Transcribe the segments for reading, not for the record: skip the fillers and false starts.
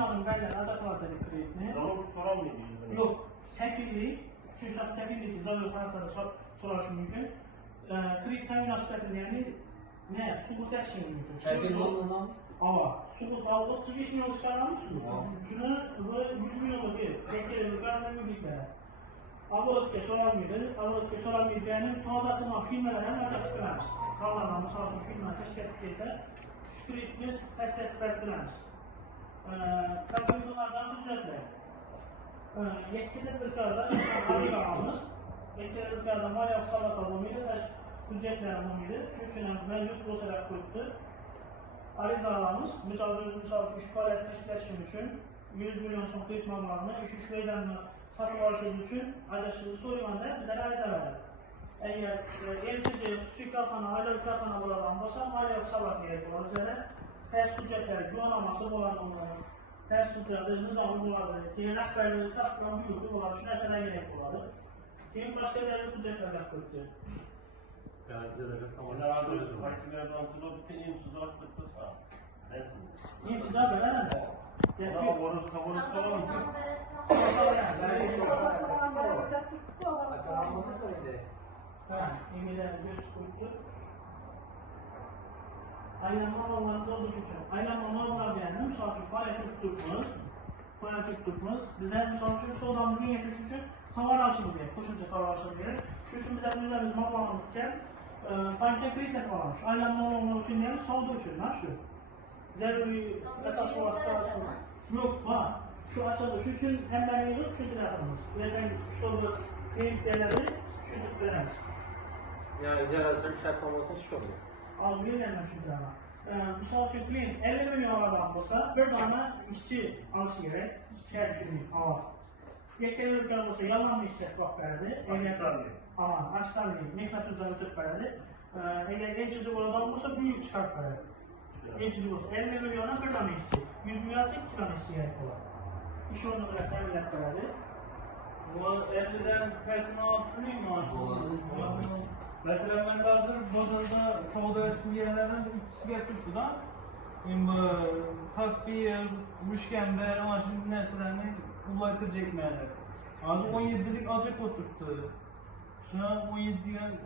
Dünyanın benden adaklardır kredini. Zavur soran mıydı? Yok, tefillik, çünkü tefillik zavur kartları soraşı mümkün. Kredi teminat şirketinin yani ne? Subut eşeği mümkün. Tefillik olmadan ama subut aldı 35 milyon çıkarmışsın. Şunu 100 milyon bir tekrar yukarıdan birlikte. Avalıkça soran bir benim tağdatına filmlerden açıklanmış. Tağdatına misal filmler teşkil etse şükretini test ettirilmiş. Kalkıntılardan ücretler. Yetkili bir karda alacağımız, yetkili bir karda maliye sallat alımıyla ücretler alımıyla, çünkü mevcut prosedür kuruldu. Arizalarımız, misal iş faaliyet teşkilatçı için 100 milyon son kredi mablarını, iş meydanını satın alışığı için acaşlığı soruyanda bizlere arizalar. Eğer elçici suikatana, aylık katana bulan olsa maliye sallat diye bulan üzere ters ücretler güvenaması bulan ters ücretler nizamı bulanı, kimin akberliği tasdiğen büyüdü bulan, şuna kadar gerek bulanı. Kimin başka değerli ücretler yaptırdı. Partilerden sonra bir tane imsiz attıkta sağ. İmsiz abi nerede? Daha boruz soran açıklamamı söyledi. İngilizce göz kurdu. Aylanma mallarında oluşacak. Aylanma mallar yani misal ki faaliyet tuttukmuz, bizler misal ki soğudan gün yetişecek, tavar açıldı diye, koşunca tavar açıldı diye. Çünkü biz mallarımızken, pankek kritik varmış. Aylanma mallar için diyelim, savdu için, şu. Zerri esas olarak çalışılır. Yok, var. Şu açıldı, şu için hem ben yok, şu için yapılmış. Neden şu oldu, kliniklerleri, şu düklerimiz. Yani jenerasyon şartlamasını çıkarıyor. Az bilmem şu ama. Misal için klinik 50 milyon adam olsa, bir tane işçi alışı gerek, kendisini alıp. Yetkili ülkeler olsa yalan işçi bak verdi. Açtan değil, meknat üzerine tık verdi. Eğer en çocuk olan olursa büyük çıkart verdi. En çocuk olsa 50 milyona bir tane işçi, 100 milyon 2 tane işçi gerek olur. İş onu kadar devlet verdi. Bu 50'den personel tutmayayım mı aslında? Mesela ben hazır bozulda savda ettiğim yerlerden ikisi getirdi da bu tasfiye, müşkembe, ama şimdi neslerini ulaştıracak mıydı? Az 17'lik alacak oturttu. Şu an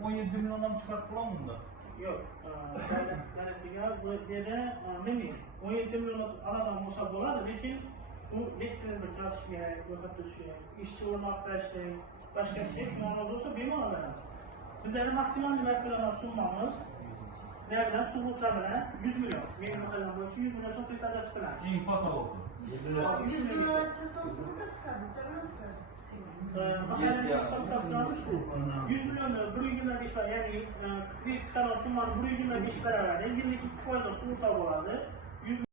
17 milyondan çıkartılan mı da? Yok, yani bu yere neymiş? 17 milyon aradan olsa bular, lekin bu yetkili bir çalışmaya, bakıtışıyor, işçi olmak da işte, başka şey, şunlar olursa bir mi alırız? Bizlerin maksimal ücretlerine sunmamız, değerden subutlarına 100 milyon. Benim mesela bu 100 milyon son kıyıklarda çıkılan. İyi fakat oldu. 100 milyon çıksa subuta çıkardı, çabuk çıkardı. Mesela son kaptanmış bu. 100 milyon buraya günler bir şey, yani bir kısaran sunmanın buraya günler bir şeyler var. Elindeki fayda subutlar vardı.